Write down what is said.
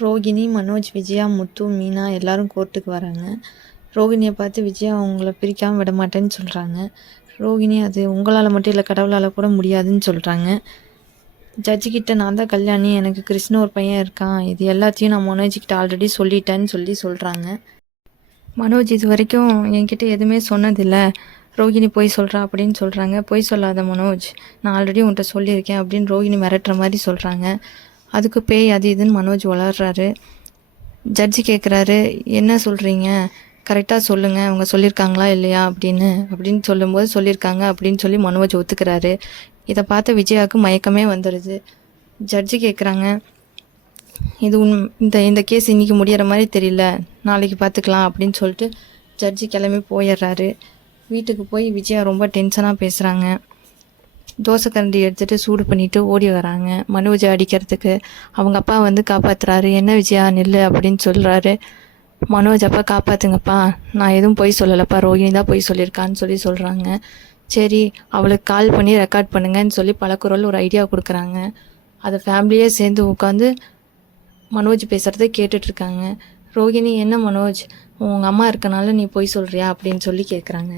ரோகிணி, மனோஜ், விஜயா, முத்து, மீனா எல்லாரும் கோர்ட்டுக்கு வராங்க. ரோகிணியை பார்த்து விஜயா அவங்கள பிரிக்காமல் விட மாட்டேன்னு சொல்கிறாங்க. ரோகிணி அது உங்களால் மட்டும் இல்லை, கடவுளால் கூட முடியாதுன்னு சொல்கிறாங்க. ஜட்ஜிக்கிட்ட நான் தான் கல்யாணி, எனக்கு கிருஷ்ண ஒரு பையன் இருக்கான், இது எல்லாத்தையும் நான் மனோஜ்கிட்ட ஆல்ரெடி சொல்லிட்டேன்னு சொல்கிறாங்க. மனோஜ் இது வரைக்கும் என்கிட்ட எதுவுமே சொன்னதில்லை, ரோகிணி பொய் சொல்கிறா அப்படின்னு சொல்கிறாங்க. பொய் சொல்லாத மனோஜ், நான் ஆல்ரெடி உன்கிட்ட சொல்லியிருக்கேன் அப்படின்னு ரோகிணி மிரட்டுற மாதிரி சொல்கிறாங்க. அதுக்கு பேய் அது இதுன்னு மனோஜ் வளர்றாரு. ஜட்ஜி கேட்குறாரு, என்ன சொல்கிறீங்க, கரெக்டாக சொல்லுங்கள், அவங்க சொல்லியிருக்காங்களா இல்லையா அப்படின்னு சொல்லும்போது சொல்லியிருக்காங்க அப்படின்னு சொல்லி மனோஜ் ஒத்துக்கிறாரு. இதை பார்த்த விஜயாவுக்கு மயக்கமே வந்துடுது. ஜட்ஜி கேட்குறாங்க, இது இந்த கேஸ் இன்றைக்கி முடிகிற மாதிரி தெரியல, நாளைக்கு பார்த்துக்கலாம் அப்படின்னு சொல்லிட்டு ஜட்ஜி கிளம்பி போயிடுறாரு. வீட்டுக்கு போய் விஜயா ரொம்ப டென்ஷனாக பேசுகிறாங்க. தோசை கரண்டி எடுத்துகிட்டு சூடு பண்ணிவிட்டு ஓடி வராங்க மனோஜை அடிக்கிறதுக்கு. அவங்க அப்பா வந்து காப்பாற்றுறாரு. என்ன விஜயா நில்லு அப்படின்னு சொல்கிறாரு. மனோஜ் அப்பா காப்பாற்றுங்கப்பா, நான் எதுவும் பொய் சொல்லலைப்பா, ரோகிணி தான் பொய் சொல்லியிருக்கான்னு சொல்கிறாங்க. சரி, அவளுக்கு கால் பண்ணி ரெக்கார்ட் பண்ணுங்கன்னு சொல்லி பலக்குரல் ஒரு ஐடியா கொடுக்குறாங்க. அதை ஃபேமிலியே சேர்ந்து உட்காந்து மனோஜ் பேசுகிறத கேட்டுட்ருக்காங்க. ரோகிணி, என்ன மனோஜ், உங்கள் அம்மா இருக்கனால நீ பொய் சொல்கிறியா அப்படின்னு சொல்லி கேட்குறாங்க.